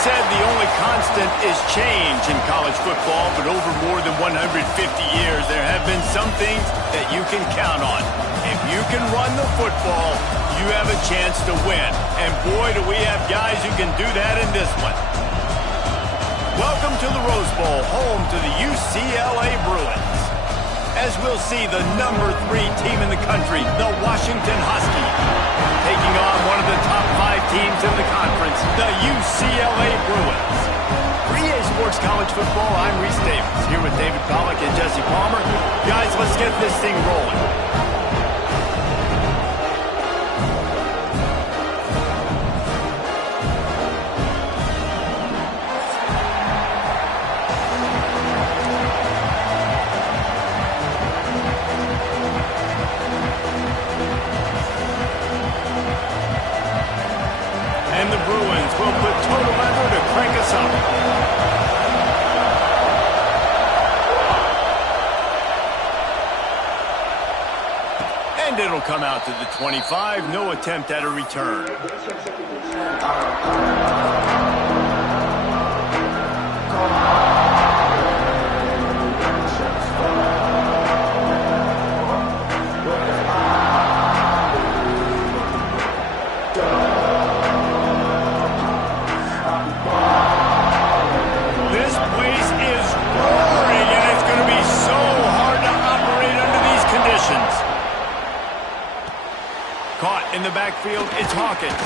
said, the only constant is change in college football, but over more than 150 years, there have been some things that you can count on. If you can run the football, you have a chance to win. And boy, do we have guys who can do that in this one. Welcome to the Rose Bowl, home to the UCLA Bruins. As we'll see, the number 3 team in the country, the Washington Huskies, taking on one of the top 5 teams in the conference, the UCLA Bruins. For EA Sports College Football, I'm Reese Davis, here with David Pollack and Jesse Palmer. Guys, let's get this thing rolling. And the Bruins will put total effort to crank us up. And it'll come out to the 25. No attempt at a return. This place is roaring, and it's going to be so the backfield, it's Hawkins.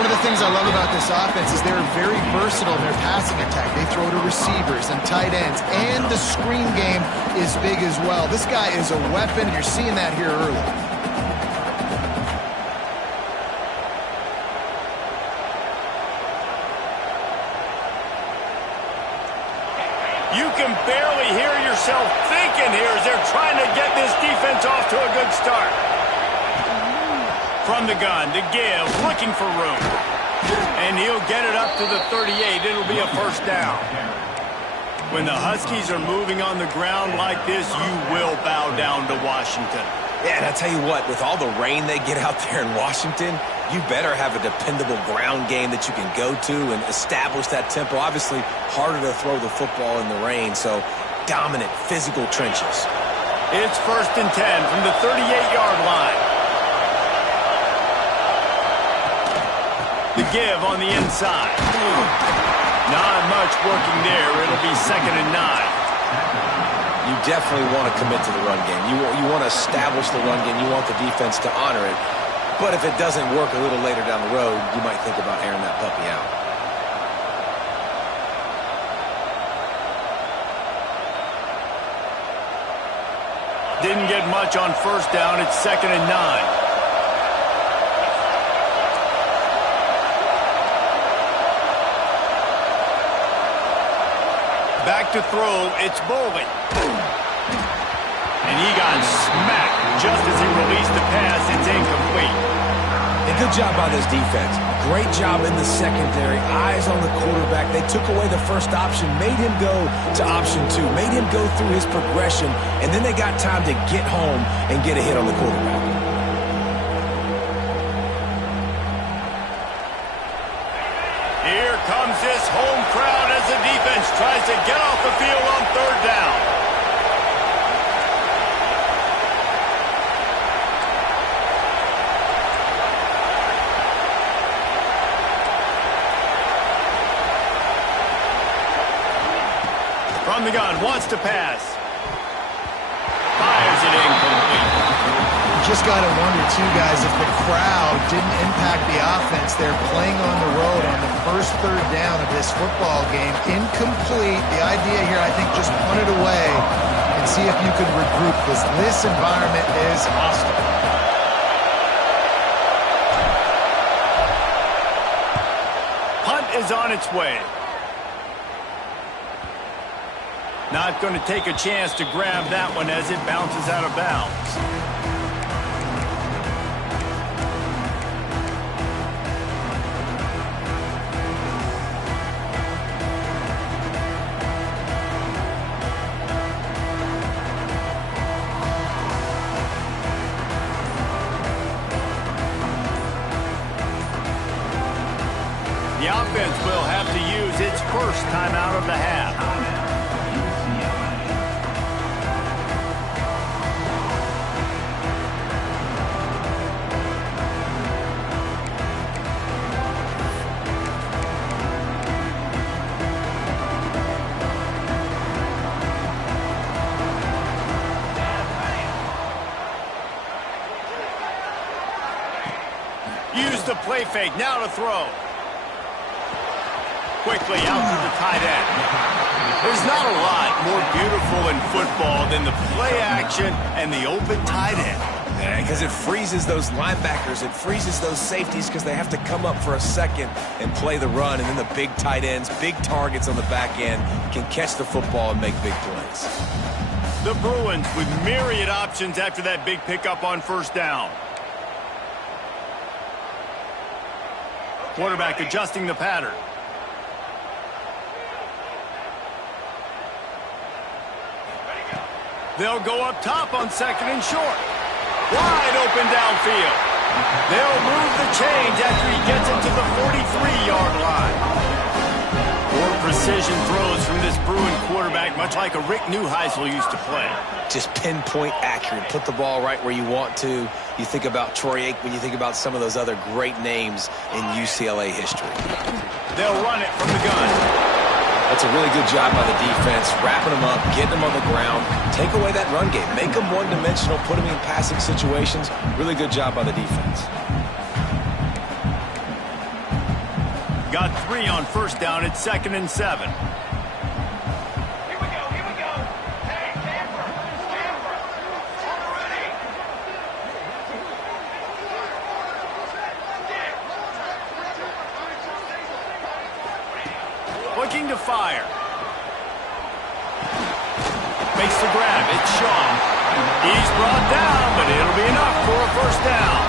One of the things I love about this offense is they're very versatile in their passing attack. They throw to receivers and tight ends, and the screen game is big as well. This guy is a weapon, and you're seeing that here early. You can barely hear yourself thinking here as they're trying to get this defense off to a good start. From the gun, to give, looking for room. And he'll get it up to the 38. It'll be a first down. When the Huskies are moving on the ground like this, you will bow down to Washington. Yeah, and I tell you what, with all the rain they get out there in Washington, you better have a dependable ground game that you can go to and establish that tempo. Obviously, harder to throw the football in the rain, so dominant physical trenches. It's 1st and 10 from the 38-yard line. The give on the inside. Not much working there. It'll be 2nd and 9. You definitely want to commit to the run game. You want to establish the run game. You want the defense to honor it. But if it doesn't work a little later down the road, you might think about airing that puppy out. Didn't get much on 1st down. It's 2nd and 9. Back to throw, it's Bowling. And he got smacked just as he released the pass. It's incomplete. And good job by this defense. Great job in the secondary. Eyes on the quarterback. They took away the first option, made him go to option 2, made him go through his progression, and then they got time to get home and get a hit on the quarterback. Here comes this home crowd as the defense tries to get off the field on 3rd down. From the gun, wants to pass. Fires it incomplete. Just got to wonder, too, guys, if the crowd didn't impact the offense. They're playing on the road on the first 3rd down of this football game. Incomplete. The idea here, I think, just punt it away and see if you could regroup, because this environment is hostile. Punt is on its way. Not going to take a chance to grab that one as it bounces out of bounds. The offense will have to use its first timeout of the half. Use the play fake, now to throw. Quickly out to the tight end. There's not a lot more beautiful in football than the play action and the open tight end. Yeah, because it freezes those linebackers. It freezes those safeties because they have to come up for a second and play the run. And then the big tight ends, big targets on the back end, can catch the football and make big plays. The Bruins with myriad options after that big pickup on 1st down. Quarterback adjusting the pattern. They'll go up top on 2nd and short. Wide open downfield. They'll move the chains after he gets into the 43-yard line. More precision throws from this Bruin quarterback, much like a Rick Neuheisel used to play. Just pinpoint accurate. Put the ball right where you want to. You think about Troy Aikman, you think about some of those other great names in UCLA history. They'll run it from the gun. That's a really good job by the defense, wrapping them up, getting them on the ground, take away that run game, make them one-dimensional, put them in passing situations. Really good job by the defense. Got 3 on first down at 2nd and 7. Looking to fire. Makes the grab. It's Shaw. He's brought down, but it'll be enough for a first down.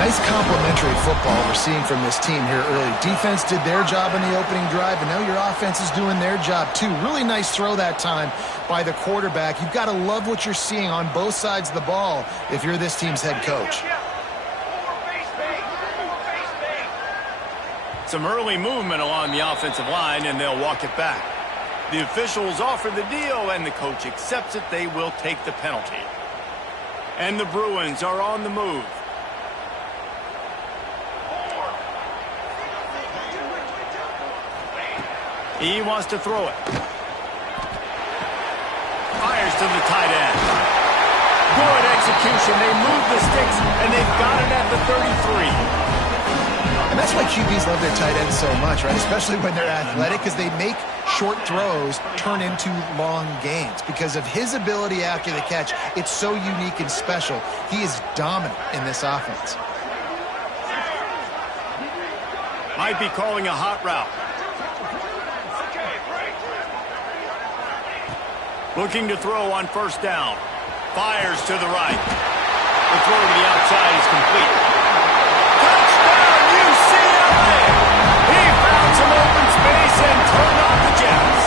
Nice complementary football we're seeing from this team here early. Defense did their job in the opening drive, and now your offense is doing their job too. Really nice throw that time by the quarterback. You've got to love what you're seeing on both sides of the ball if you're this team's head coach. Some early movement along the offensive line, and they'll walk it back. The officials offer the deal, and the coach accepts it. They will take the penalty. And the Bruins are on the move. He wants to throw it. Fires to the tight end. Good execution. They move the sticks, and they've got it at the 33. And that's why QBs love their tight ends so much, right? Especially when they're athletic, because they make short throws turn into long gains. Because of his ability after the catch, it's so unique and special. He is dominant in this offense. Might be calling a hot route. Looking to throw on first down. Fires to the right. The throw to the outside is complete. Touchdown, UCLA! He found some open space and turned on the Jets.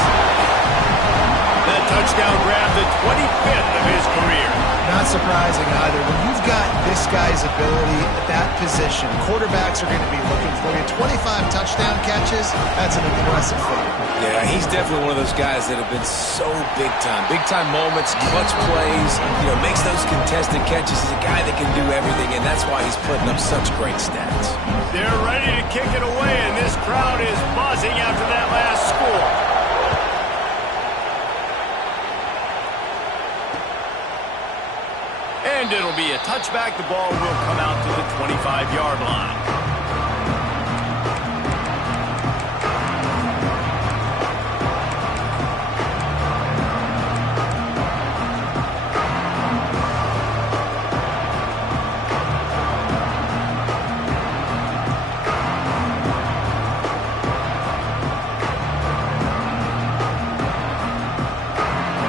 That touchdown grabbed the 25th of his career. Not surprising either. When you've got this guy's ability at that position, quarterbacks are going to be looking for you. 25 touchdown catches, that's an impressive thing. Yeah, he's definitely one of those guys that have been so big time. Big time moments, clutch plays, makes those contested catches. He's a guy that can do everything, and that's why he's putting up such great stats. They're ready to kick it away, and this crowd is buzzing after that last score. And it'll be a touchback. The ball will come out to the 25-yard line.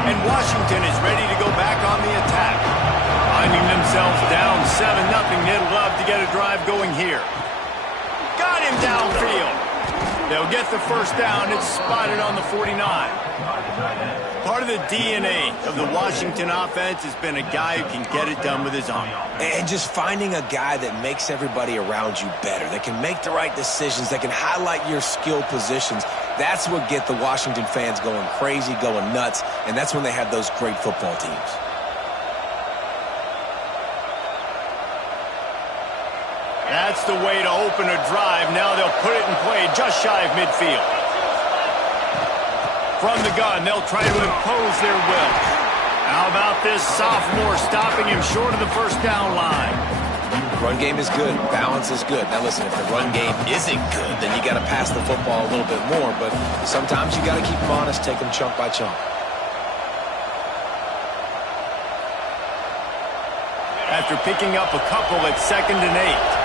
And Washington is ready to go back on the attack. Finding themselves down 7-0. They'd love to get a drive going here. Got him downfield. They'll get the first down. It's spotted on the 49. Part of the DNA of the Washington offense has been a guy who can get it done with his arm. And just finding a guy that makes everybody around you better, that can make the right decisions, that can highlight your skill positions. That's what get the Washington fans going crazy, going nuts, and that's when they have those great football teams. That's the way to open a drive. Now they'll put it in play just shy of midfield. From the gun, they'll try to impose their will. How about this sophomore stopping him short of the first down line? Run game is good. Balance is good. Now listen, if the run game isn't good, then you got to pass the football a little bit more. But sometimes you got to keep them honest, take them chunk by chunk. After picking up a couple at 2nd and 8.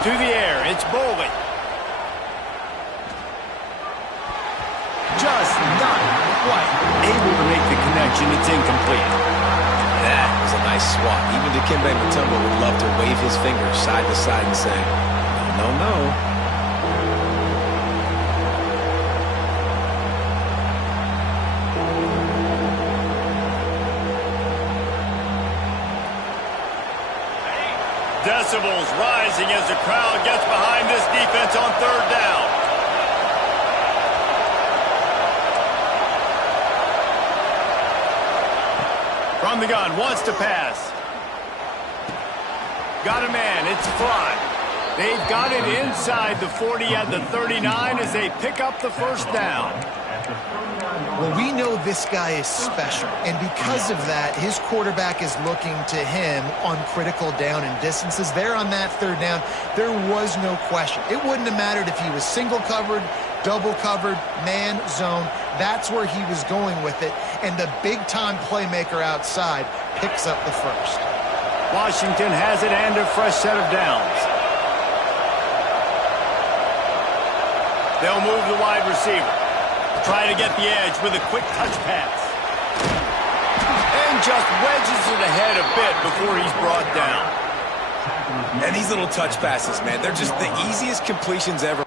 To the air, it's Boley. Just not quite able to make the connection. It's incomplete. That was a nice swat. Even Dikembe Mutombo would love to wave his fingers side to side and say, no, no, no. Decibels rising as the crowd gets behind this defense on 3rd down. From the gun, wants to pass. Got a man, it's Fly. They've got it inside the 40 at the 39 as they pick up the first down. Well, we know this guy is special, and because of that, his quarterback is looking to him on critical down and distances. There on that third down, there was no question. It wouldn't have mattered if he was single covered, double covered, man, zone. That's where he was going with it, and the big-time playmaker outside picks up the first. Washington has it and a fresh set of downs. They'll move the wide receiver. Try to get the edge with a quick touch pass. And just wedges it ahead a bit before he's brought down. And these little touch passes, man, they're just the easiest completions ever.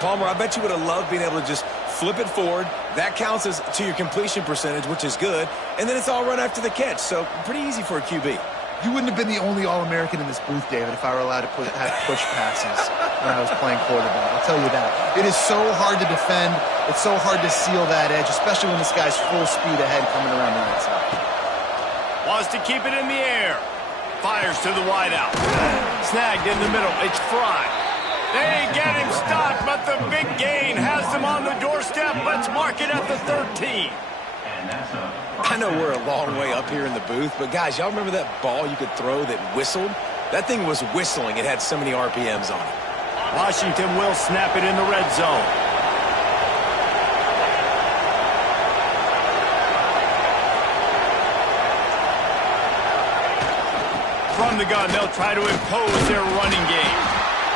Palmer, I bet you would have loved being able to just flip it forward. That counts as to your completion percentage, which is good. And then it's all run after the catch. So pretty easy for a QB. You wouldn't have been the only All-American in this booth, David, if I were allowed to have push passes when I was playing quarterback. I'll tell you that. It is so hard to defend. It's so hard to seal that edge, especially when this guy's full speed ahead coming around the outside. Wants to keep it in the air. Fires to the wideout. Snagged in the middle. It's Fry. They get him stopped, but the big gain has them on the doorstep. Let's mark it at the 13. I know we're a long way up here in the booth, but guys, y'all remember that ball you could throw that whistled? That thing was whistling. It had so many RPMs on it. Washington will snap it in the red zone. From the gun, they'll try to impose their running game.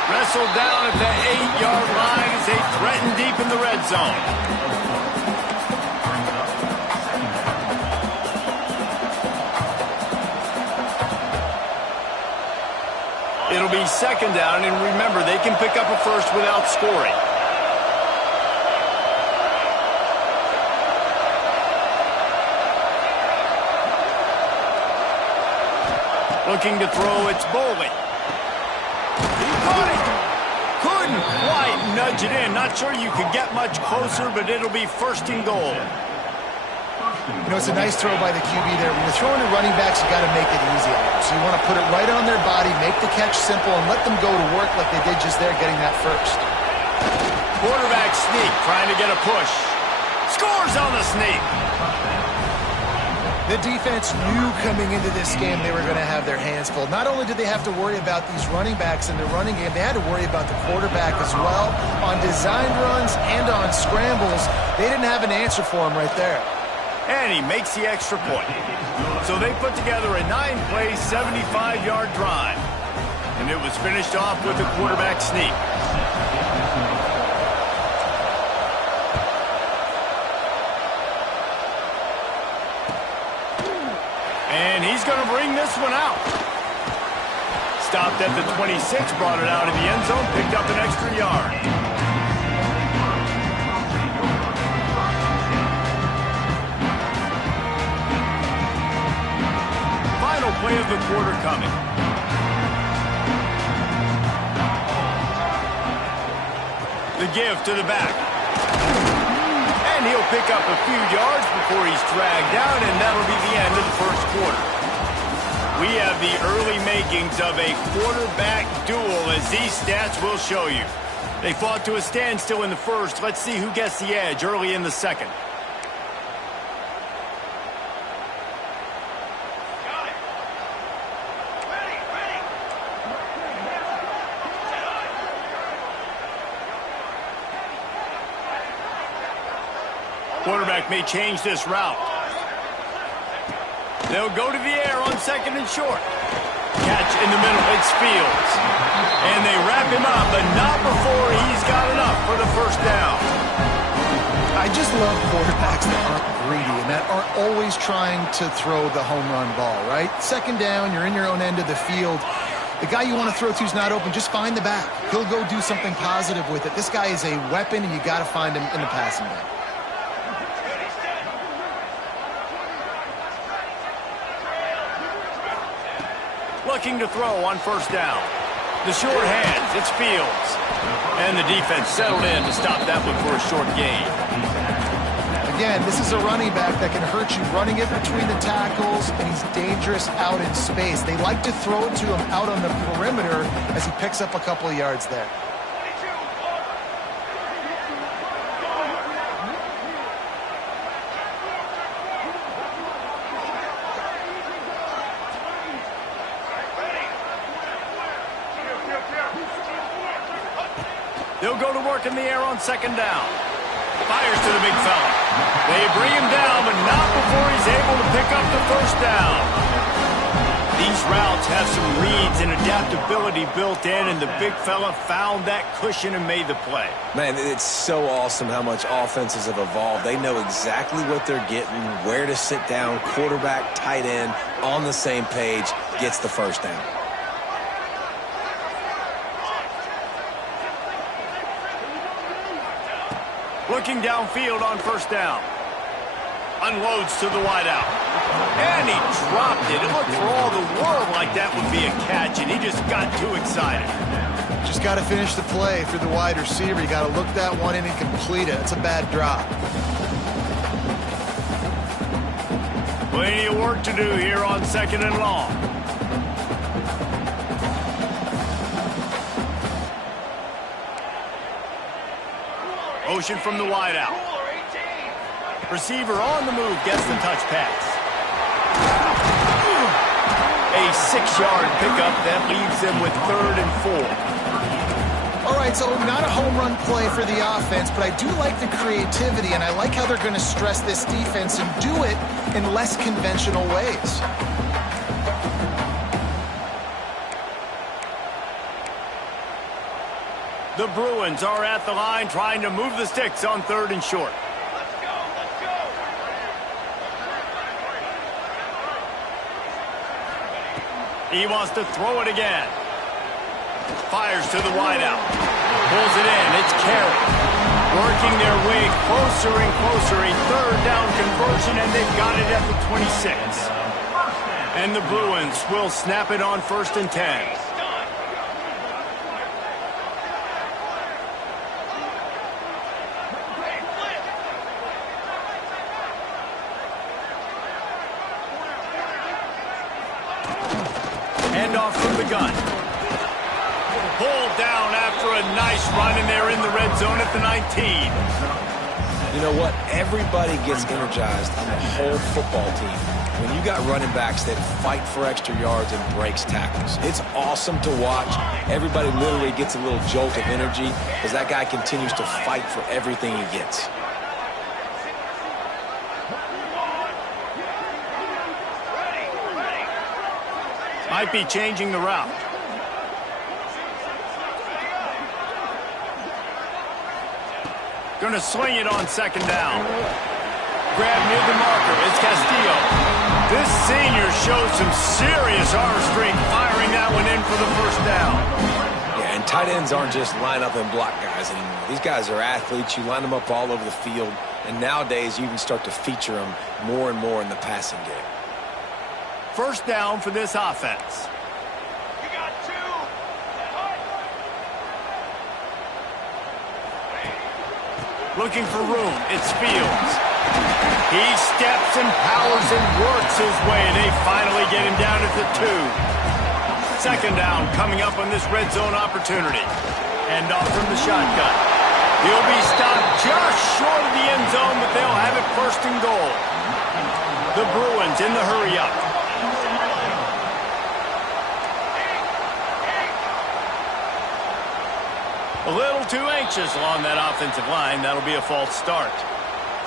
Wrestled down at the 8-yard line as they threaten deep in the red zone. It'll be second down, and remember, they can pick up a first without scoring. Looking to throw, it's Bowling. He caught it. Couldn't quite nudge it in. Not sure you could get much closer, but it'll be first and goal. You know, it's a nice throw by the QB there. When you're throwing to running backs, you got to make it easy. So you want to put it right on their body, make the catch simple, and let them go to work like they did just there, getting that first. Quarterback sneak, trying to get a push. Scores on the sneak. The defense knew coming into this game they were going to have their hands full. Not only did they have to worry about these running backs in the running game, they had to worry about the quarterback as well. On designed runs and on scrambles, they didn't have an answer for him right there. And he makes the extra point. So they put together a 9-play, 75-yard drive. And it was finished off with a quarterback sneak. And he's going to bring this one out. Stopped at the 26, brought it out of the end zone, picked up an extra yard. Final play of the quarter coming. The give to the back. And he'll pick up a few yards before he's dragged down, and that'll be the end of the first quarter. We have the early makings of a quarterback duel, as these stats will show you. They fought to a standstill in the first. Let's see who gets the edge early in the second. Quarterback may change this route. They'll go to the air on second and short. Catch in the middle, it's Fields. And they wrap him up, but not before he's got enough for the first down. I just love quarterbacks that aren't greedy and that aren't always trying to throw the home run ball, right? Second down, you're in your own end of the field. The guy you want to throw to is not open. Just find the back. He'll go do something positive with it. This guy is a weapon, and you got to find him in the passing game. Looking to throw on first down. The short hands, it's Fields. And the defense settled in to stop that one for a short gain. Again, this is a running back that can hurt you running it between the tackles, and he's dangerous out in space. They like to throw it to him out on the perimeter as he picks up a couple of yards there. They'll go to work in the air on second down. Fires to the big fella. They bring him down, but not before he's able to pick up the first down. These routes have some reads and adaptability built in, and the big fella found that cushion and made the play. Man, it's so awesome how much offenses have evolved. They know exactly what they're getting, where to sit down, quarterback, tight end, on the same page, gets the first down. Looking downfield on first down. Unloads to the wideout. And he dropped it. It looked for all the world like that would be a catch, and he just got too excited. Just got to finish the play for the wide receiver. You got to look that one in and complete it. It's a bad drop. Plenty of work to do here on second and long. Motion from the wideout. Receiver on the move gets the touch pass. A 6-yard pickup that leaves them with 3rd and 4. All right, so not a home run play for the offense, but I do like the creativity, and I like how they're going to stress this defense and do it in less conventional ways. The Bruins are at the line trying to move the sticks on 3rd and short. Let's go, let's go. He wants to throw it again. Fires to the wideout. Pulls it in. It's Carey. Working their way closer and closer. A 3rd down conversion, and they've got it at the 26. And the Bruins will snap it on 1st and 10. Handoff from the gun. Pulled down after a nice run, and they're in the red zone at the 19. You know what? Everybody gets energized on the whole football team when you got running backs that fight for extra yards and breaks tackles. It's awesome to watch. Everybody literally gets a little jolt of energy as that guy continues to fight for everything he gets. Might be changing the route. Gonna swing it on second down. Grab near the marker. It's Castillo. This senior shows some serious arm strength, firing that one in for the first down. Yeah, and tight ends aren't just line up and block guys anymore. These guys are athletes. You line them up all over the field, and nowadays you can start to feature them more and more in the passing game. First down for this offense. You got 2. Looking for room. It's Fields. He steps and powers and works his way. They finally get him down at the 2. Second down coming up on this red zone opportunity. Hand off from the shotgun. He'll be stopped just short of the end zone, but they'll have it 1st and goal. The Bruins in the hurry-up. A little too anxious along that offensive line. That'll be a false start.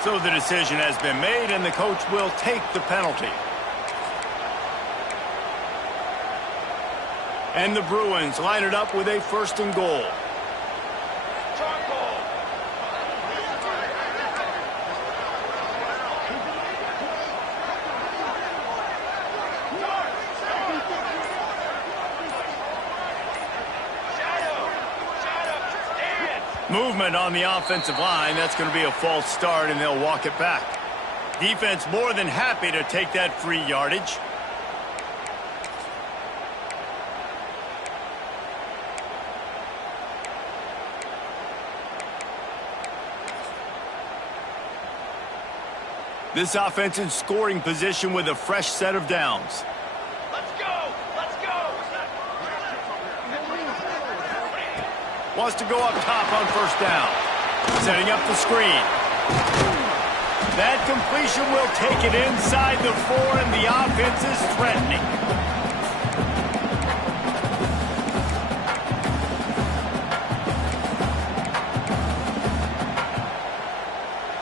So the decision has been made, and the coach will take the penalty. And the Bruins line it up with a 1st and goal. Movement on the offensive line. That's going to be a false start, and they'll walk it back. Defense more than happy to take that free yardage. This offense in scoring position with a fresh set of downs. Let's go! Let's go! Wants to go up top on first down. Setting up the screen. That completion will take it inside the 4, and the offense is threatening.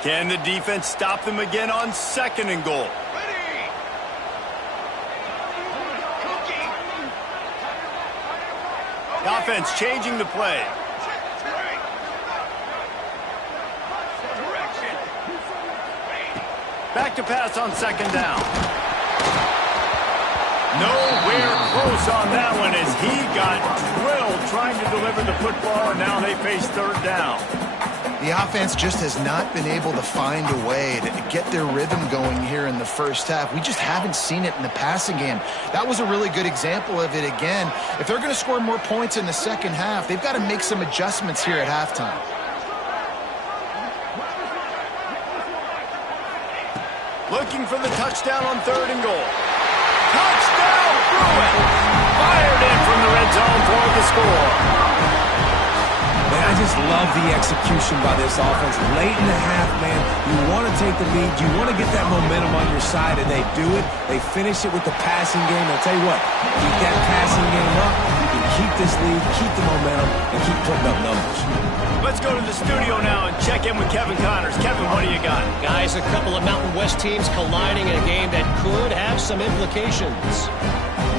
Can the defense stop them again on 2nd and goal? Ready! Cookie! The offense changing the play. Direction! Back to pass on 2nd down. Nowhere close on that one as he got drilled trying to deliver the football, and now they face 3rd down. The offense just has not been able to find a way to get their rhythm going here in the first half. We just haven't seen it in the passing game. That was a really good example of it again. If they're going to score more points in the second half, they've got to make some adjustments here at halftime. Looking for the touchdown on 3rd and goal. Touchdown, Bruin! Fired in from the red zone for the score. Man, I just love the execution by this offense. Late in the half, man, you want to take the lead. You want to get that momentum on your side, and they do it. They finish it with the passing game. I'll tell you what, keep that passing game up. You can keep this lead, keep the momentum, and keep putting up numbers. Let's go to the studio now and check in with Kevin Connors. Kevin, what do you got? Guys, a couple of Mountain West teams colliding in a game that could have some implications.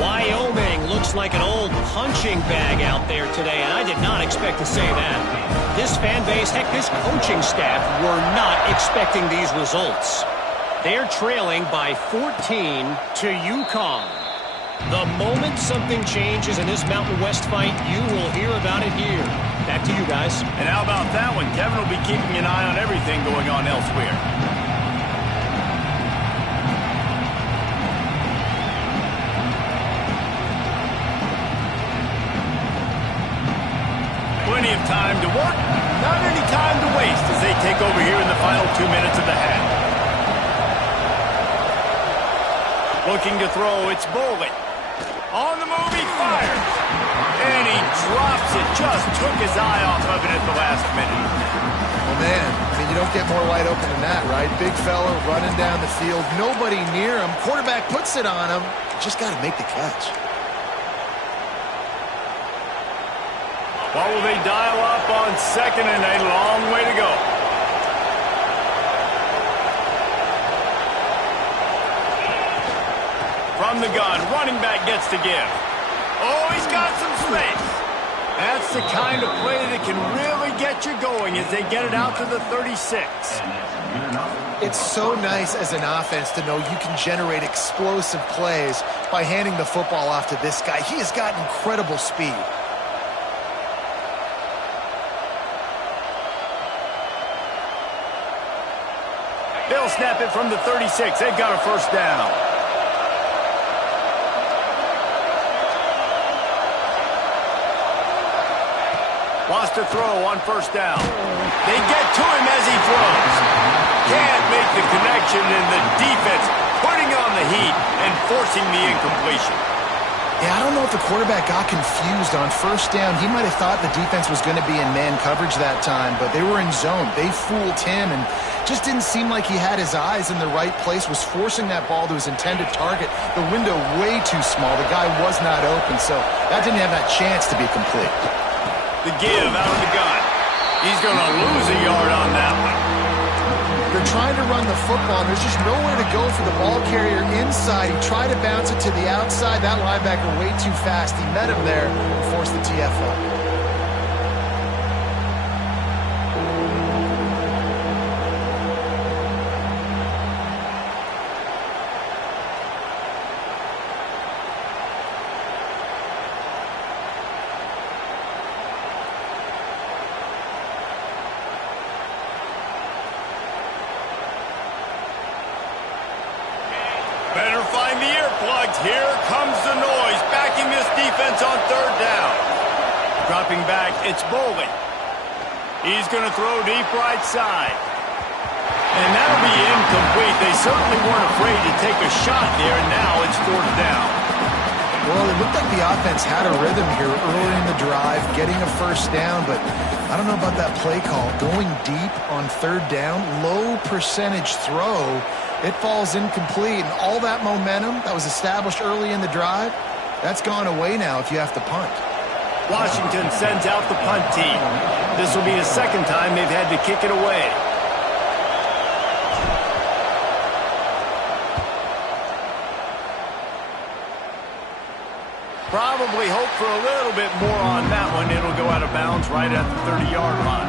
Wyoming looks like an old punching bag out there today, and I did not expect to say that. This fan base, heck, this coaching staff were not expecting these results. They're trailing by 14 to UConn. The moment something changes in this Mountain West fight, you will hear about it here. Back to you guys. And how about that one? Kevin will be keeping an eye on everything going on elsewhere. Plenty of time to work, not any time to waste as they take over here in the final 2 minutes of the half. Looking to throw, it's Bowling. On the move, he fires. And he drops it, just took his eye off of it at the last minute. Well, man, I mean, you don't get more wide open than that, right? Big fella running down the field, nobody near him. Quarterback puts it on him. Just got to make the catch. What will they dial up on 2nd and a long way to go? From the gun, running back gets to give. Oh, he's got some space. That's the kind of play that can really get you going as they get it out to the 36. It's so nice as an offense to know you can generate explosive plays by handing the football off to this guy. He has got incredible speed. They'll snap it from the 36. They've got a first down. Wants to throw on first down. They get to him as he throws. Can't make the connection, and the defense putting on the heat and forcing the incompletion. Yeah, I don't know if the quarterback got confused on first down. He might have thought the defense was going to be in man coverage that time, but they were in zone. They fooled him and just didn't seem like he had his eyes in the right place, was forcing that ball to his intended target. The window way too small. The guy was not open, so that didn't have that chance to be complete. The give out of the gun. He's going to lose a yard on that one. They're trying to run the football, and there's just nowhere to go for the ball carrier inside. He tried to bounce it to the outside. That linebacker way too fast. He met him there and forced the TFL. Better find the earplugs. Here comes the noise, backing this defense on third down. Dropping back, it's Bowling. He's going to throw deep right side. And that'll be incomplete. They certainly weren't afraid to take a shot there, and now it's fourth down. Well, it looked like the offense had a rhythm here early in the drive, getting a first down, but I don't know about that play call. Going deep on third down, low percentage throw, it falls incomplete, and all that momentum that was established early in the drive, that's gone away now if you have to punt. Washington sends out the punt team. This will be the second time they've had to kick it away. Probably hope for a little bit more on that one. It'll go out of bounds right at the 30-yard line.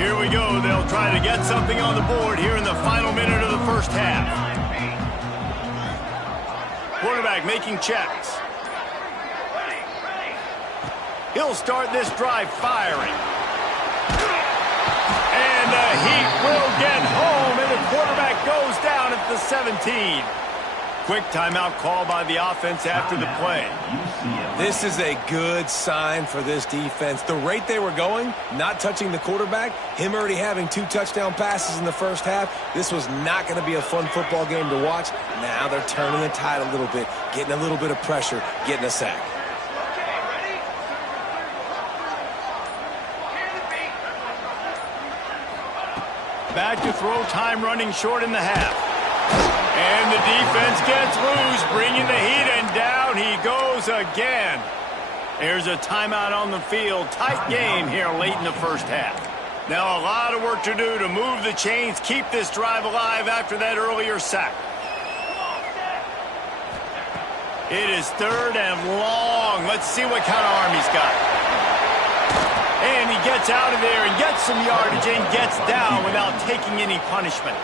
Here we go. They'll try to get something on the board here in the final minute of the first half. Quarterback making checks. He'll start this drive firing. And the Heat will get home, and the quarterback goes down at the 17. Quick timeout call by the offense after the play. This is a good sign for this defense. The rate they were going, not touching the quarterback, him already having 2 touchdown passes in the first half, this was not going to be a fun football game to watch. Now they're turning the tide a little bit, getting a little bit of pressure, getting a sack. Back to throw, time running short in the half. And the defense gets loose, bringing the Heat, and down he goes again. There's a timeout on the field. Tight game here late in the first half. Now a lot of work to do to move the chains, keep this drive alive after that earlier sack. It is third and long. Let's see what kind of arm he's got. And he gets out of there and gets some yardage and gets down without taking any punishment.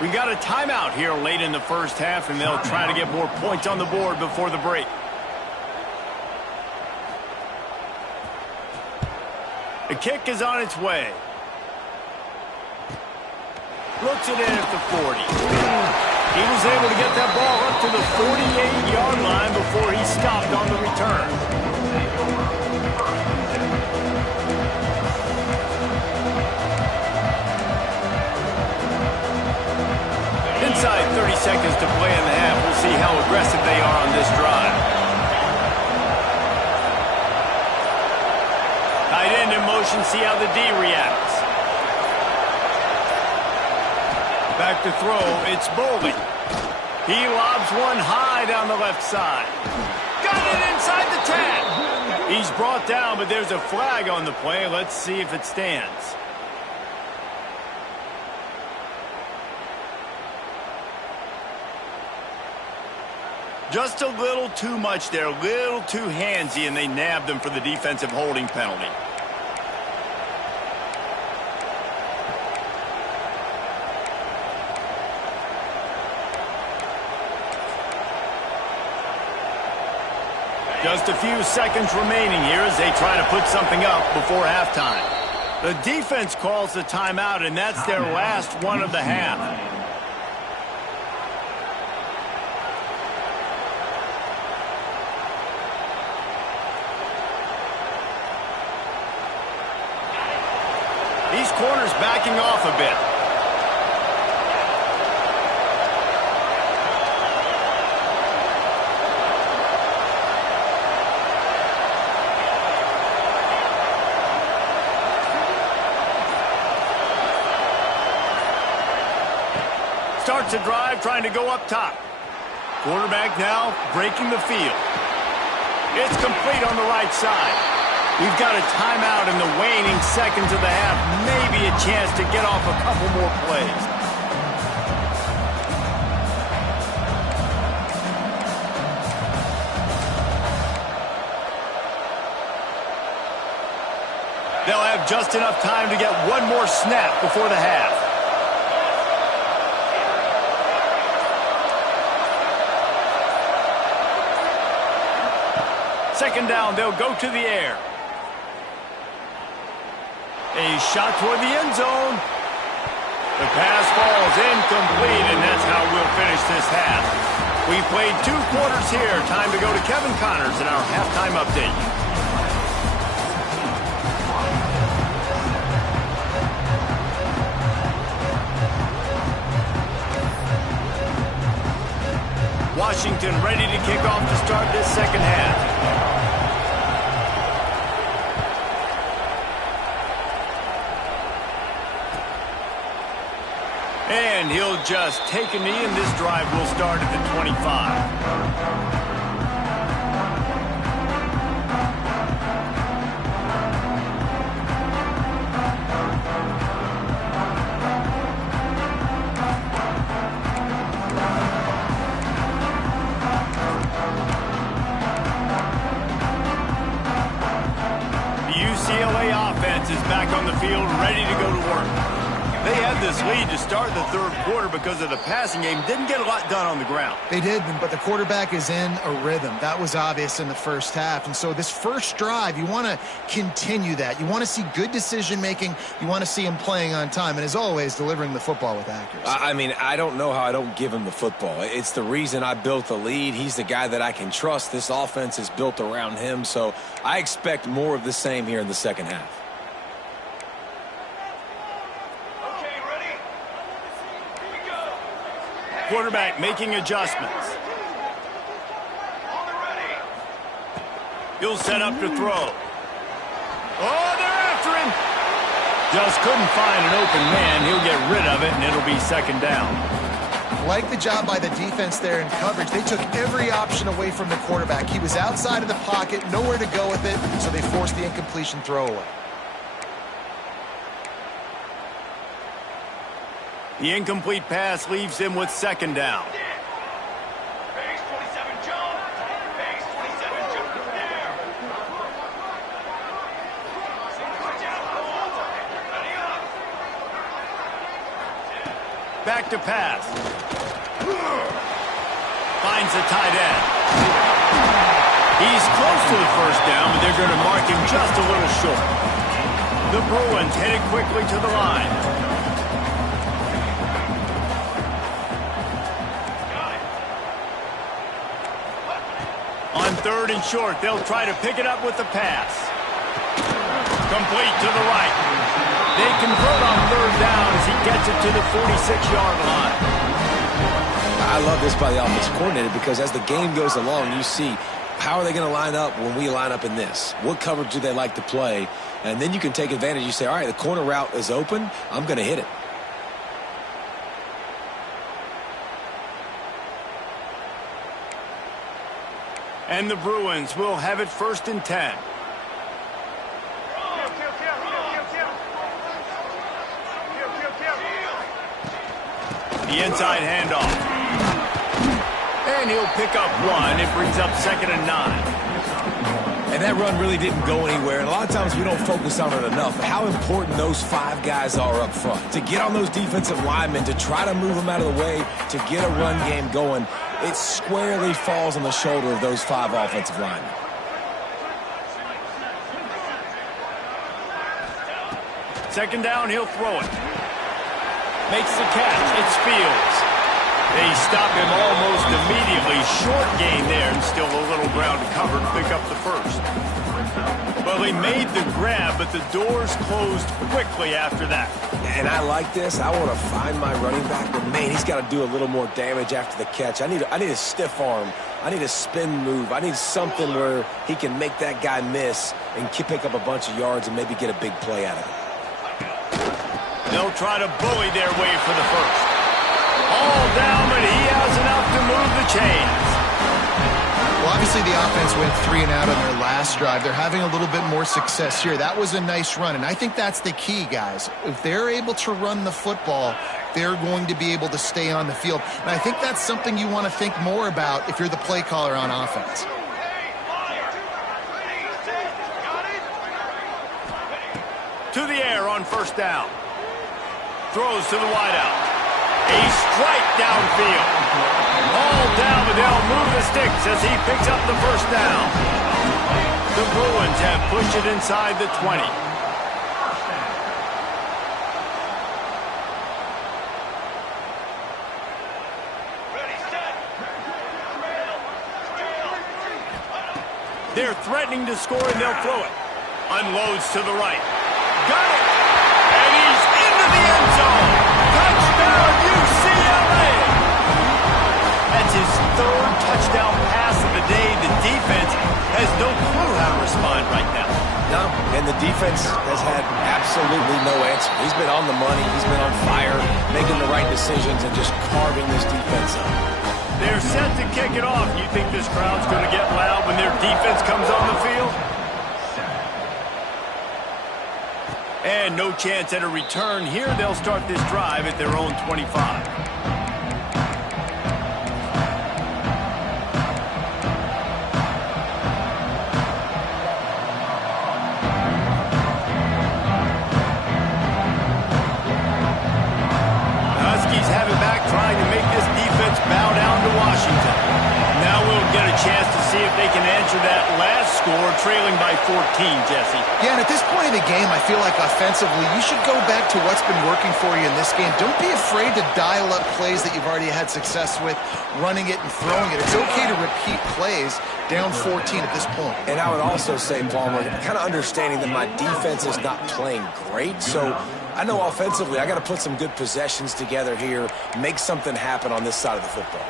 We got a timeout here late in the first half, and they'll try to get more points on the board before the break. The kick is on its way. Looks it in at the 40. He was able to get that ball up to the 48-yard line before he stopped on the return. Inside 30 seconds to play in the half. We'll see how aggressive they are on this drive. Tight end in motion, see how the D reacts. Back to throw, it's Bowling. He lobs one high down the left side. Got it inside the 10. He's brought down, but there's a flag on the play. Let's see if it stands. Just a little too much there, a little too handsy, and they nabbed him for the defensive holding penalty. Just a few seconds remaining here as they try to put something up before halftime. The defense calls the timeout, and that's their last one of the half. These corners backing off a bit. Starts a drive trying to go up top. Quarterback now breaking the field. It's complete on the right side. We've got a timeout in the waning seconds of the half. Maybe a chance to get off a couple more plays. They'll have just enough time to get one more snap before the half. second down, they'll go to the air. A shot toward the end zone. The pass falls incomplete, and that's how we'll finish this half. We played 2 quarters here. Time to go to Kevin Connors in our halftime update. Washington ready to kick off to start this second half. And he'll just take a knee, and this drive will start at the 25. UCLA offense is back on the field, ready to go to work. They had this lead to start the third quarter because of the passing game. Didn't get a lot done on the ground. They did, but the quarterback is in a rhythm. That was obvious in the first half. And so this first drive, you want to continue that. You want to see good decision-making. You want to see him playing on time. And as always, delivering the football with accuracy. I mean, I don't know how I don't give him the football. It's the reason I built the lead. He's the guy that I can trust. This offense is built around him. So I expect more of the same here in the second half. Quarterback making adjustments. He'll set up to throw. Oh, they're after him. Just couldn't find an open man. He'll get rid of it, and it'll be second down. Like the job by the defense there in coverage. They took every option away from the quarterback. He was outside of the pocket, nowhere to go with it, so they forced the incompletion throwaway. The incomplete pass leaves him with second down. Base 27 jump. Base 27 jump there. Back to pass. Finds the tight end. He's close to the first down, but they're going to mark him just a little short. The Bruins headed quickly to the line. On third and short, they'll try to pick it up with the pass. Complete to the right. They convert on third down as he gets it to the 46-yard line. I love this by the offensive coordinator because as the game goes along, you see how are they going to line up when we line up in this? What coverage do they like to play? And then you can take advantage. You say, all right, the corner route is open. I'm going to hit it. And the Bruins will have it first and 10. The inside handoff. And he'll pick up one. It brings up second and 9. And that run really didn't go anywhere. And a lot of times we don't focus on it enough. But how important those 5 guys are up front. To get on those defensive linemen, to try to move them out of the way, to get a run game going. It squarely falls on the shoulder of those 5 offensive linemen. Second down, he'll throw it. Makes the catch. It's Fields. They stop him almost immediately. Short gain there, and still a little ground covered to pick up the first. Well, he made the grab, but the doors closed quickly after that. And I like this. I want to find my running back, but man, he's got to do a little more damage after the catch. I need a stiff arm. I need a spin move. I need something where he can make that guy miss and pick up a bunch of yards and maybe get a big play out of it. They'll try to bully their way for the first. All down, but he has enough to move the chains. Well, obviously the offense went 3 and out on their last drive. They're having a little bit more success here. That was a nice run, and I think that's the key, guys. If they're able to run the football, they're going to be able to stay on the field. And I think that's something you want to think more about if you're the play caller on offense. To the air on first down. Throws to the wideout. A strike downfield. All down, but they'll move the sticks as he picks up the first down. The Bruins have pushed it inside the 20. They're threatening to score, and they'll throw it. Unloads to the right. Got it! And he's into the end zone! Touchdown, UCLA! That's his third touchdown pass of the day. The defense has no clue how to respond right now. No, and the defense has had absolutely no answer. He's been on the money. He's been on fire, making the right decisions and just carving this defense up. They're set to kick it off. You think this crowd's going to get loud when their defense comes on the field? And no chance at a return here. They'll start this drive at their own 25. Trying to make this defense bow down to Washington. Now we'll get a chance to see if they can answer that last score, trailing by 14, Jesse. Yeah, and at this point in the game, I feel like offensively, you should go back to what's been working for you in this game. Don't be afraid to dial up plays that you've already had success with, running it and throwing it. It's okay to repeat plays down 14 at this point. And I would also say, Palmer, kind of understanding that my defense is not playing great, so I know offensively I got to put some good possessions together here, make something happen on this side of the football.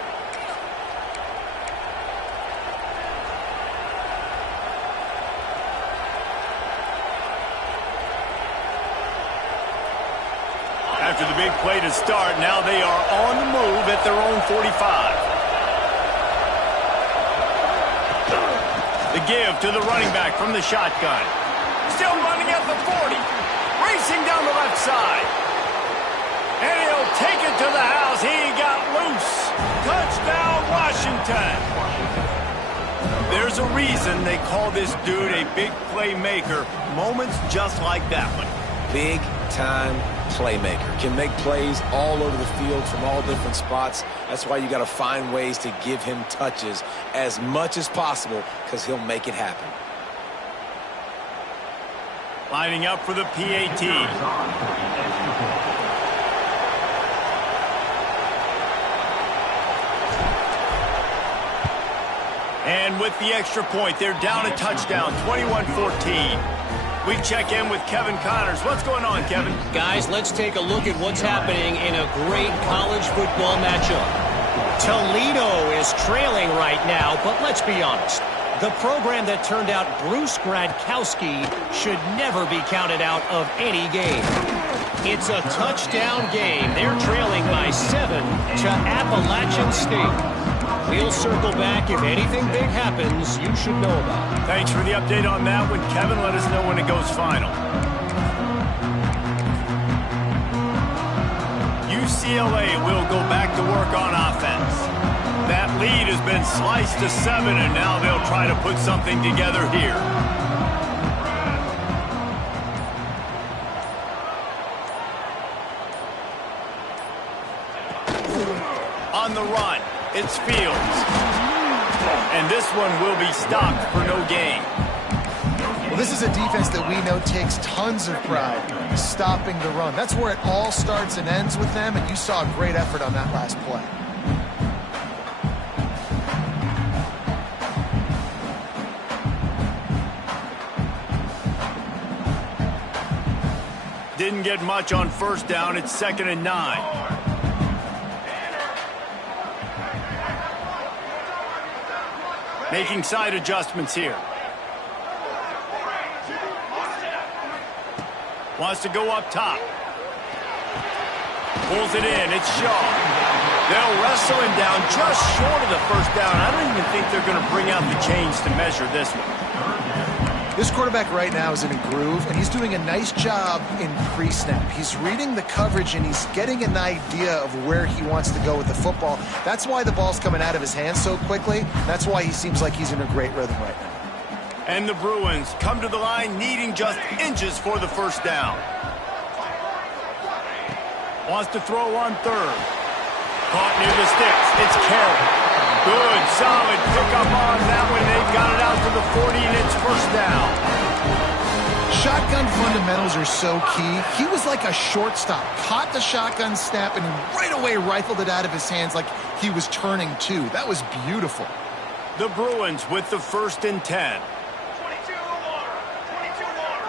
After the big play to start, now they are on the move at their own 45. The give to the running back from the shotgun. Still running at the 40. Racing down the left side. And he'll take it to the house. He got loose. Touchdown, Washington. There's a reason they call this dude a big playmaker. Moments just like that one. Big-time playmaker. Can make plays all over the field from all different spots. That's why you got to find ways to give him touches as much as possible, because he'll make it happen. Lining up for the PAT. And with the extra point, they're down a touchdown, 21-14. We check in with Kevin Connors. What's going on, Kevin? Guys, let's take a look at what's happening in a great college football matchup. Toledo is trailing right now, but let's be honest. The program that turned out Bruce Gradkowski should never be counted out of any game. It's a touchdown game. They're trailing by 7 to Appalachian State. We'll circle back. If anything big happens, you should know about it. Thanks for the update on that one, Kevin. Let us know when it goes final. UCLA will go back to work on offense. That lead has been sliced to 7, and now they'll try to put something together here. On the run, it's Fields. And this one will be stopped for no gain. Well, this is a defense that we know takes tons of pride stopping the run. That's where it all starts and ends with them, and you saw a great effort on that last play. Didn't get much on first down. It's 2nd and 9. Making side adjustments here. Wants to go up top. Pulls it in. It's Shaw. They'll wrestle him down just short of the first down. I don't even think they're going to bring out the chains to measure this one. This quarterback right now is in a groove, and he's doing a nice job in pre-snap. He's reading the coverage, and he's getting an idea of where he wants to go with the football. That's why the ball's coming out of his hands so quickly. That's why he seems like he's in a great rhythm right now. And the Bruins come to the line needing just inches for the first down. Wants to throw on third. Caught near the sticks. It's Carroll. Good, solid pickup on that one. They've got it out to the 40, and it's first down. Shotgun fundamentals are so key. He was like a shortstop. Caught the shotgun snap and right away rifled it out of his hands like he was turning two. That was beautiful. The Bruins with the 1st and 10. 22 water. 22 water.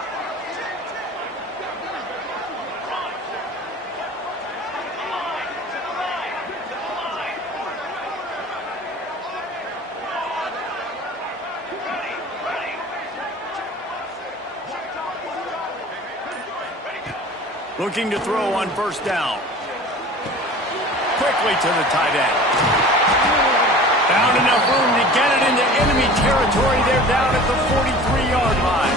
Run. To the line. To the line. To the line. Ready. Ready. Looking to throw on first down. Quickly to the tight end. Found enough room to get it into enemy territory. They're down at the 43-yard line.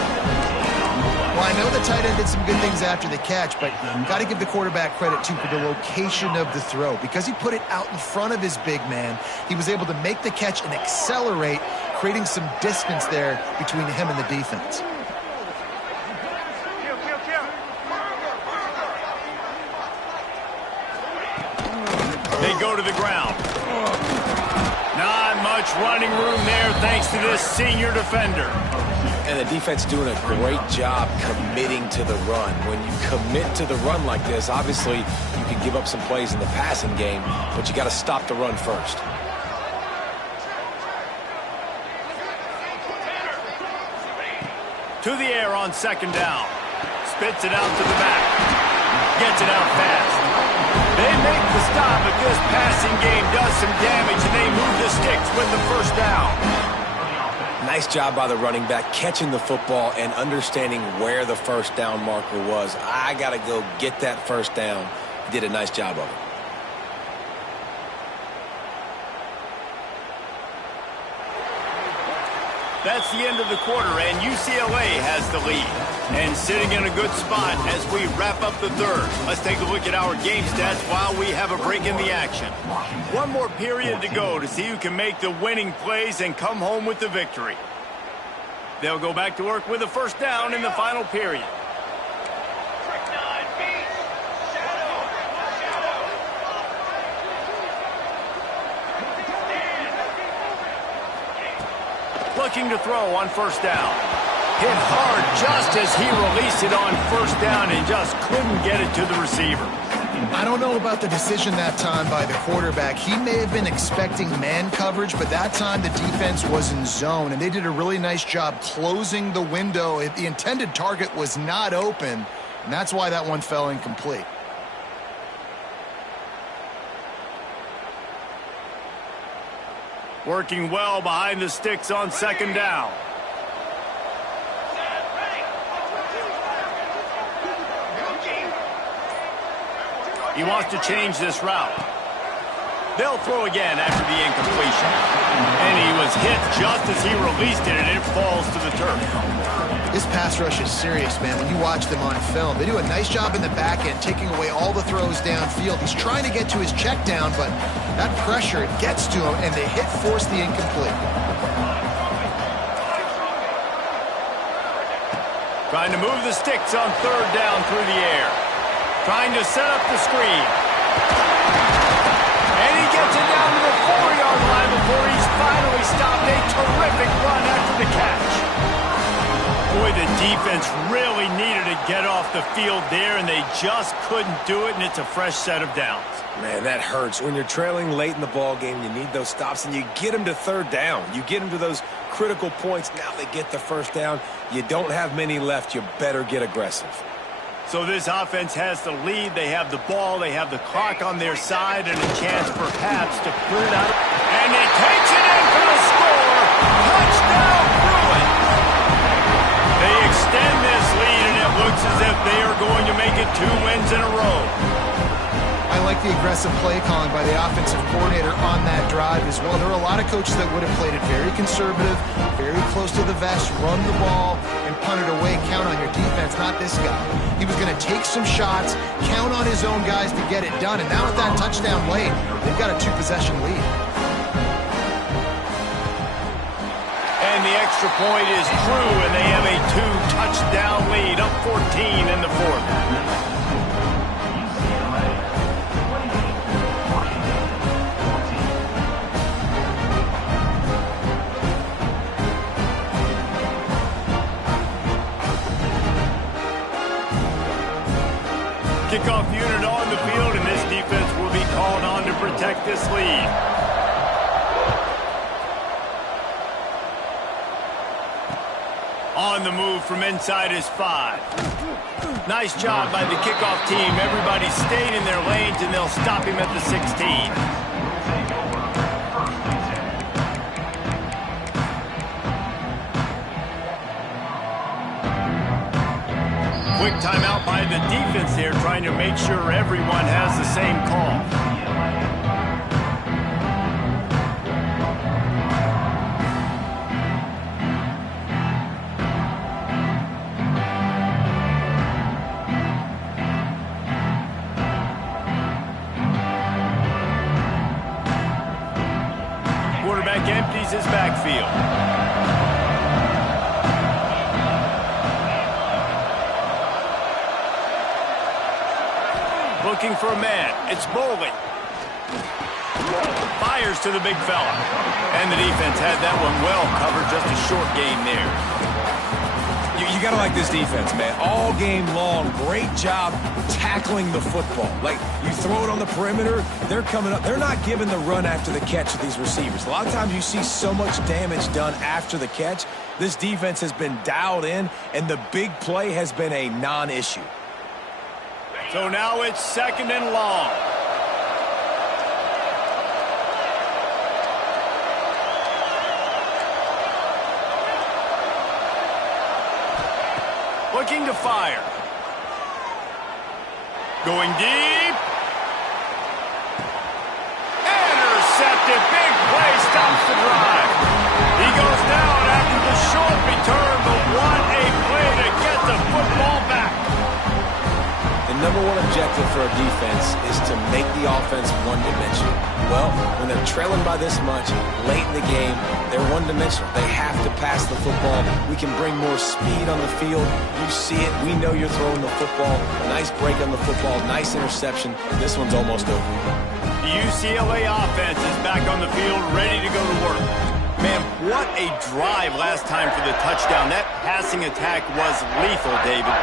Well, I know the tight end did some good things after the catch, but got to give the quarterback credit, too, for the location of the throw. Because he put it out in front of his big man, he was able to make the catch and accelerate, creating some distance there between him and the defense. They go to the ground. Not much running room there thanks to this senior defender. And the defense doing a great job committing to the run. When you commit to the run like this, obviously you can give up some plays in the passing game, but you got to stop the run first. To the air on 2nd down. Spits it out to the back. Gets it out fast. They make the stop, but this passing game does some damage, and they move the sticks with the 1st down. Nice job by the running back, catching the football and understanding where the 1st down marker was. I got to go get that 1st down. He did a nice job of it. That's the end of the quarter, and UCLA has the lead. And sitting in a good spot as we wrap up the 3rd. Let's take a look at our game stats while we have a break in the action. One more period to go to see who can make the winning plays and come home with the victory. They'll go back to work with a 1st down in the final period. Looking to throw on 1st down. Hit hard just as he released it on 1st down and just couldn't get it to the receiver. I don't know about the decision that time by the quarterback. He may have been expecting man coverage, but that time the defense was in zone, and they did a really nice job closing the window. The intended target was not open, and that's why that one fell incomplete. Working well behind the sticks on 2nd down. He wants to change this route. They'll throw again after the incompletion. And he was hit just as he released it, and it falls to the turf. This pass rush is serious, man. When you watch them on film, they do a nice job in the back end, taking away all the throws downfield. He's trying to get to his check down, but that pressure gets to him, and the hit forced the incomplete. Trying to move the sticks on 3rd down through the air. Trying to set up the screen. And he gets it down to the 4-yard line before he's finally stopped. A terrific run after the catch. Boy, the defense really needed to get off the field there, and they just couldn't do it, and it's a fresh set of downs. Man, that hurts. When you're trailing late in the ball game, you need those stops, and you get them to 3rd down. You get them to those critical points. Now they get the 1st down. You don't have many left. You better get aggressive. So this offense has the lead. They have the ball. They have the clock on their side and a chance perhaps to put it out. And he takes it in for the score. Touchdown, Bruins. They extend this lead, and it looks as if they are going to make it 2 wins in a row. I like the aggressive play calling by the offensive coordinator on that drive as well. There are a lot of coaches that would have played it very conservative, very close to the vest, run the ball, and punt it away. Count on your defense, not this guy. He was going to take some shots, count on his own guys to get it done. And now with that touchdown late, they've got a 2-possession lead. And the extra point is true, and they have a 2-touchdown lead, up 14 in the 4th. Kickoff unit on the field, and this defense will be called on to protect this lead. On the move from inside his 5. Nice job by the kickoff team. Everybody stayed in their lanes, and they'll stop him at the 16. Quick timeout by the defense there, trying to make sure everyone has the same call. Quarterback empties his backfield. Looking for a man. It's Bowling. Fires to the big fella. And the defense had that one well covered. Just a short gain there. You got to like this defense, man. All game long, great job tackling the football. Like, you throw it on the perimeter, they're coming up. They're not giving the run after the catch with these receivers. A lot of times you see so much damage done after the catch. This defense has been dialed in, and the big play has been a non-issue. So now it's 2nd and long. Looking to fire. Going deep. Intercepted. Big play stops the drive. He goes down after the short return, but what a play to get the football back. The number one objective for a defense is to make the offense one-dimensional. Well, when they're trailing by this much, late in the game, they're one-dimensional. They have to pass the football. We can bring more speed on the field. You see it. We know you're throwing the football. A nice break on the football, nice interception. This one's almost over. The UCLA offense is back on the field, ready to go to work. Man, what a drive last time for the touchdown. That passing attack was lethal, David.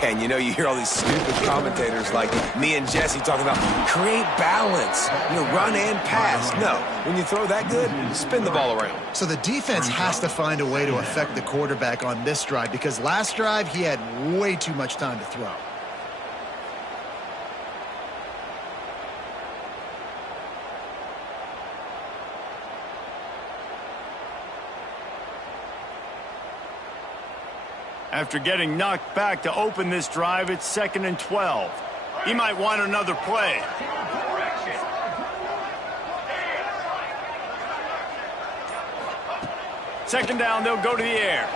Yeah, and you hear all these stupid commentators like me and Jesse talking about create balance, run and pass. No, when you throw that good, spin the ball around. So the defense has to find a way to affect the quarterback on this drive, because last drive he had way too much time to throw. After getting knocked back to open this drive, it's 2nd and 12. He might want another play. Second down, they'll go to the air.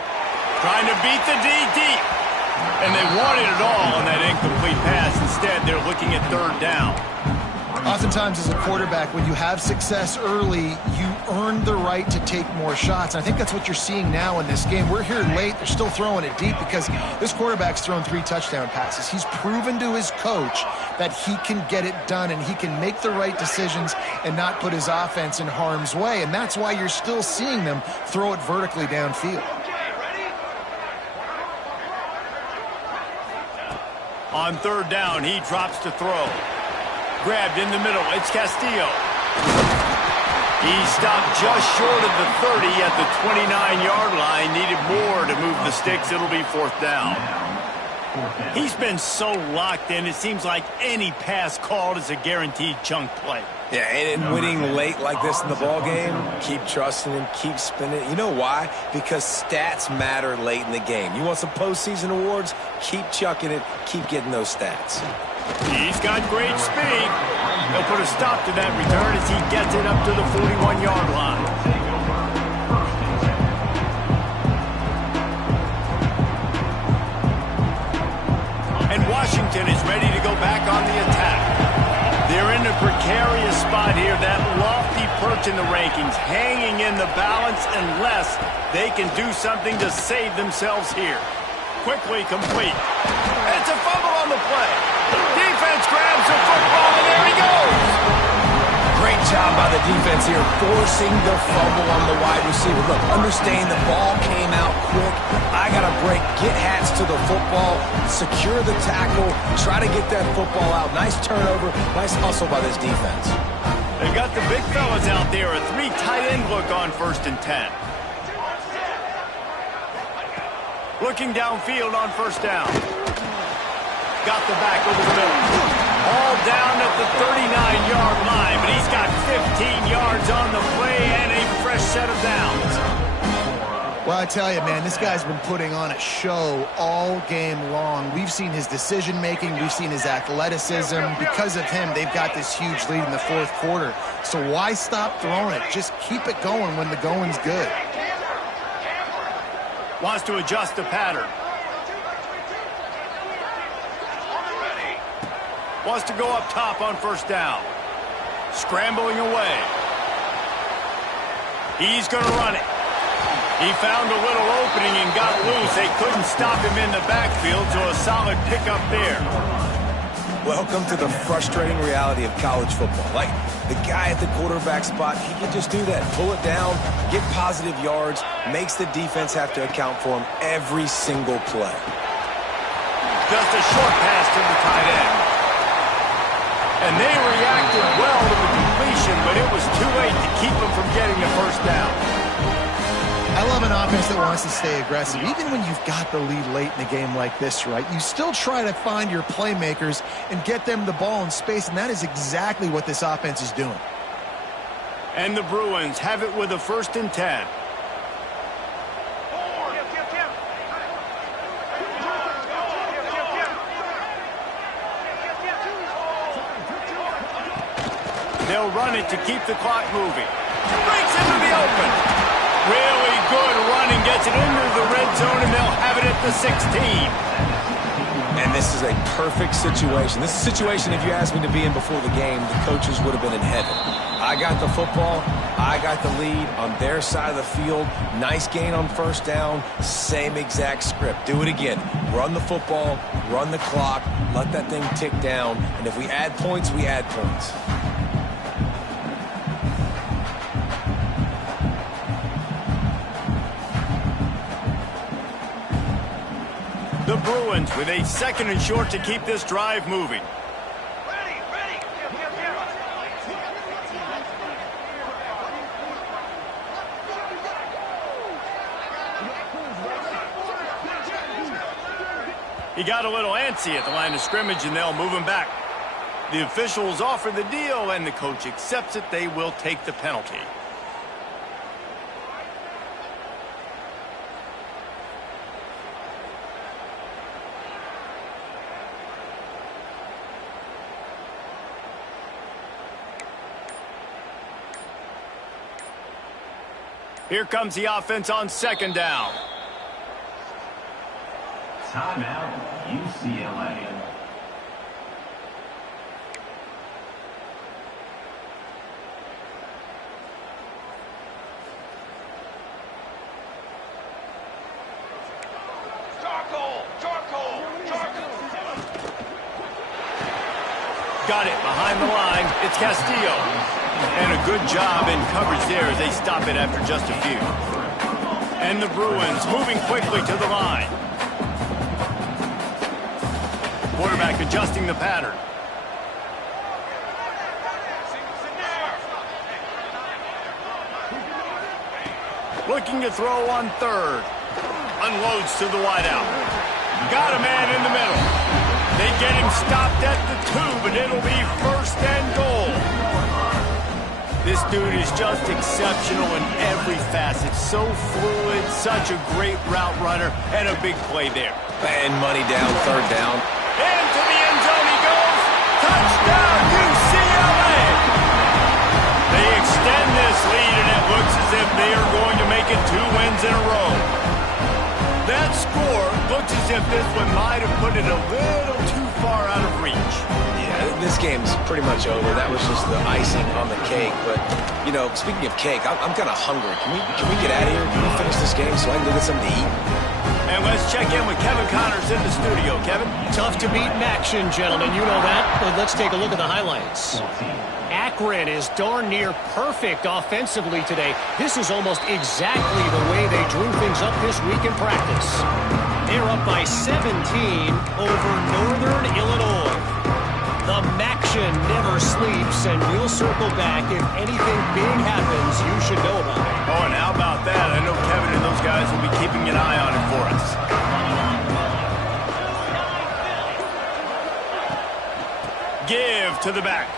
Trying to beat the D deep. And they wanted it all on that incomplete pass. Instead, they're looking at 3rd down. Oftentimes as a quarterback, when you have success early, you earn the right to take more shots. And I think that's what you're seeing now in this game. We're here late. They're still throwing it deep because this quarterback's thrown 3 touchdown passes. He's proven to his coach that he can get it done and he can make the right decisions and not put his offense in harm's way. And that's why you're still seeing them throw it vertically downfield. On 3rd down, he drops to throw. Grabbed in the middle. It's Castillo. He stopped just short of the 30 at the 29-yard line. Needed more to move the sticks. It'll be 4th down. He's been so locked in, it seems like any pass called is a guaranteed chunk play. Yeah, and in winning late like this in the ball game, keep trusting him, keep spinning. You know why? Because stats matter late in the game. You want some postseason awards? Keep chucking it, keep getting those stats. He's got great speed. They'll put a stop to that return as he gets it up to the 41-yard line. And Washington is ready to go back on the attack. They're in a precarious spot here, that lofty perch in the rankings, hanging in the balance unless they can do something to save themselves here. Quickly complete. It's a fumble on the play. Defense grabs the football, and there he goes. Great job by the defense here, forcing the fumble on the wide receiver. Look, understand the ball came out quick. I got to break, get hats to the football, secure the tackle, try to get that football out. Nice turnover, nice hustle by this defense. They've got the big fellas out there. A 3 tight end look on 1st and 10. Looking downfield on 1st down. Got the back over the middle. All down at the 39-yard line, but he's got 15 yards on the play and a fresh set of downs. Well, I tell you, man, this guy's been putting on a show all game long. We've seen his decision-making. We've seen his athleticism. Because of him, they've got this huge lead in the 4th quarter. So why stop throwing it? Just keep it going when the going's good. Wants to adjust the pattern. Wants to go up top on 1st down. Scrambling away. He's going to run it. He found a little opening and got loose. They couldn't stop him in the backfield, so a solid pickup there. Welcome to the frustrating reality of college football. Like, the guy at the quarterback spot, he can just do that. Pull it down, get positive yards, makes the defense have to account for him every single play. Just a short pass to the tight end. And they reacted well to the completion, but it was too late to keep them from getting the 1st down. I love an offense that wants to stay aggressive. Even when you've got the lead late in the game like this, right, you still try to find your playmakers and get them the ball in space, and that is exactly what this offense is doing. And the Bruins have it with a 1st and 10. They'll run it to keep the clock moving. Breaks into the open. Really good running, gets it into the red zone, and they'll have it at the 16. And this is a perfect situation. This is a situation, if you asked me to be in before the game, the coaches would have been in heaven. I got the football. I got the lead on their side of the field. Nice gain on 1st down. Same exact script. Do it again. Run the football, run the clock, let that thing tick down. And if we add points, we add points. The Bruins with a 2nd and short to keep this drive moving. Ready. He got a little antsy at the line of scrimmage, and they'll move him back. The officials offer the deal, and the coach accepts it. They will take the penalty. Here comes the offense on 2nd down. Timeout, UCLA. Charcoal. Got it behind the line. It's Castillo. And a good job in coverage there as they stop it after just a few. And the Bruins moving quickly to the line. Quarterback adjusting the pattern. Looking to throw on 3rd. Unloads to the wideout. Got a man in the middle. They get him stopped at the 2, but it'll be 1st and goal. This dude is just exceptional in every facet. So fluid, such a great route runner, and a big play there. And money down, 3rd down. Into the end zone he goes. Touchdown, UCLA! They extend this lead, and it looks as if they are going to make it 2 wins in a row. That score looks as if this one might have put it a little too far out of reach. Yeah, this game's pretty much over. That was just the icing on the cake. But, you know, speaking of cake, I'm kind of hungry. Can we get out of here? Can we finish this game so I can go get something to eat? And let's check in with Kevin Connors in the studio. Kevin? Tough to beat in action, gentlemen. You know that. But let's take a look at the highlights. Akron is darn near perfect offensively today. This is almost exactly the way they drew things up this week in practice. They're up by 17 over Northern Illinois. The Maction never sleeps, and we'll circle back if anything big happens you should know about it. Oh, and how about that? I know Kevin and those guys will be keeping an eye on it for us. Give to the back.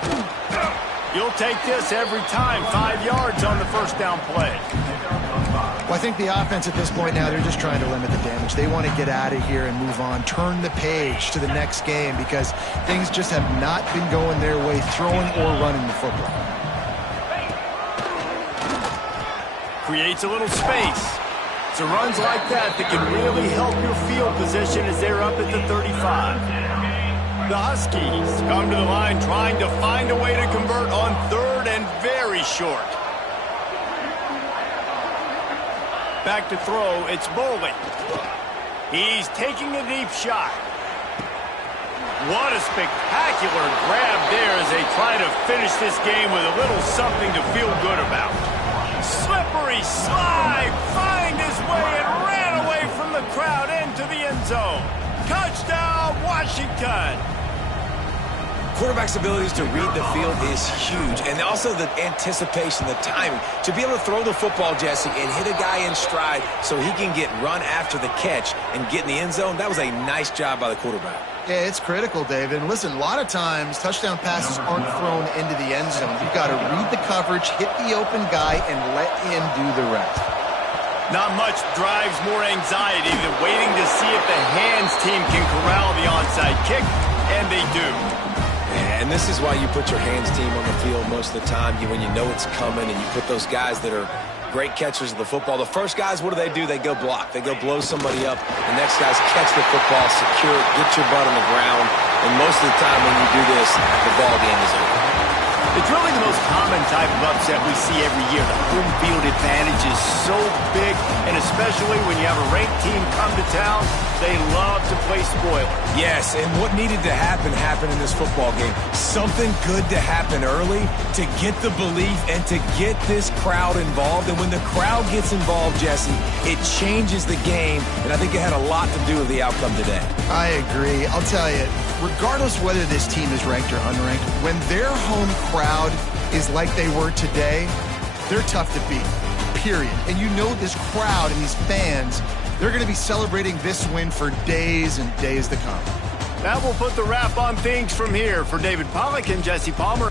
You'll take this every time. 5 yards on the first down play. Well, I think the offense at this point now, they're just trying to limit the damage. They want to get out of here and move on, turn the page to the next game because things just have not been going their way, throwing or running the football. Creates a little space. It's runs like that that can really help your field position as they're up at the 35. The Huskies come to the line trying to find a way to convert on third and very short. Back to throw, it's Bowling. He's taking a deep shot. What a spectacular grab there as they try to finish this game with a little something to feel good about. Slippery slide, find his way and ran away from the crowd into the end zone. Touchdown, Washington. Quarterback's abilities to read the field is huge, and also the anticipation, the timing. To be able to throw the football, Jesse, and hit a guy in stride so he can get run after the catch and get in the end zone, that was a nice job by the quarterback. Yeah, it's critical, David. And listen, a lot of times touchdown passes aren't thrown into the end zone. You've got to read the coverage, hit the open guy, and let him do the rest. Not much drives more anxiety than waiting to see if the hands team can corral the onside kick, and they do. And this is why you put your hands team on the field most of the time when you know it's coming, and you put those guys that are great catchers of the football. The first guys, what do? They go block. They go blow somebody up. The next guys catch the football, secure it, get your butt on the ground. And most of the time when you do this, the ball game is over. It's really the most common type of upset we see every year. The home field advantage is so big, and especially when you have a ranked team come to town, they love to play spoiler. Yes, and what needed to happen happened in this football game. Something good to happen early to get the belief and to get this crowd involved. And when the crowd gets involved, Jesse, it changes the game, and I think it had a lot to do with the outcome today. I agree. I'll tell you, regardless whether this team is ranked or unranked, when their home crowd is like they were today, they're tough to beat, period. And you know this crowd and these fans, they're going to be celebrating this win for days and days to come. That will put the wrap on things from here. For David Pollack and Jesse Palmer.